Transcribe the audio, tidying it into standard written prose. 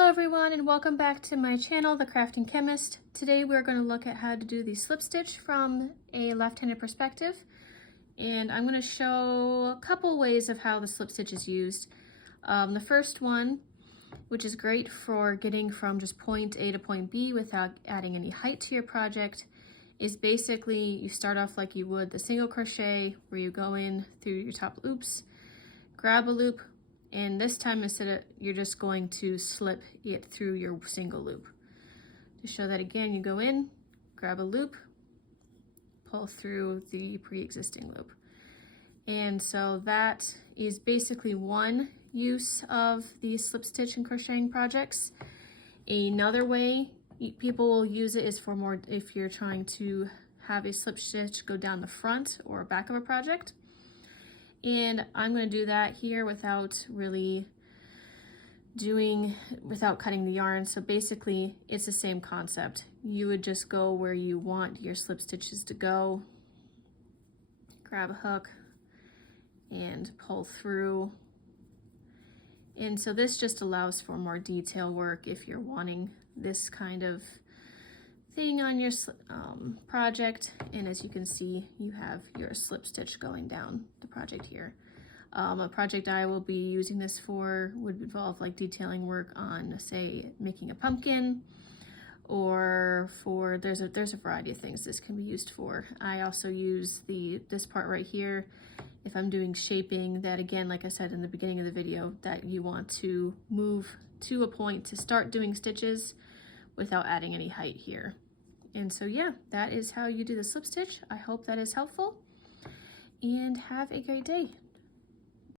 Hello everyone and welcome back to my channel, The Crafting Chemist. Today we're going to look at how to do the slip stitch from a left-handed perspective, and I'm going to show a couple ways of how the slip stitch is used. The first one, which is great for getting from just point A to point B without adding any height to your project, is basically you start off like you would the single crochet, where you go in through your top loops, grab a loop, and this time you're just going to slip it through your single loop. To show that again, you go in, grab a loop, pull through the pre-existing loop. And so that is basically one use of the slip stitch and crocheting projects. Another way people will use it is for more if you're trying to have a slip stitch go down the front or back of a project. And I'm going to do that here without cutting the yarn. So basically it's the same concept. You would just go where you want your slip stitches to go, grab a hook and pull through. And so this just allows for more detail work if you're wanting this kind of thing on your project. And as you can see, you have your slip stitch going down the project here. A project I will be using this for would involve like detailing work on, say, making a pumpkin, or for there's a variety of things this can be used for. I also use this part right here if I'm doing shaping, that again, like I said in the beginning of the video, that you want to move to a point to start doing stitches without adding any height here. And so yeah, that is how you do the slip stitch. I hope that is helpful, and have a great day.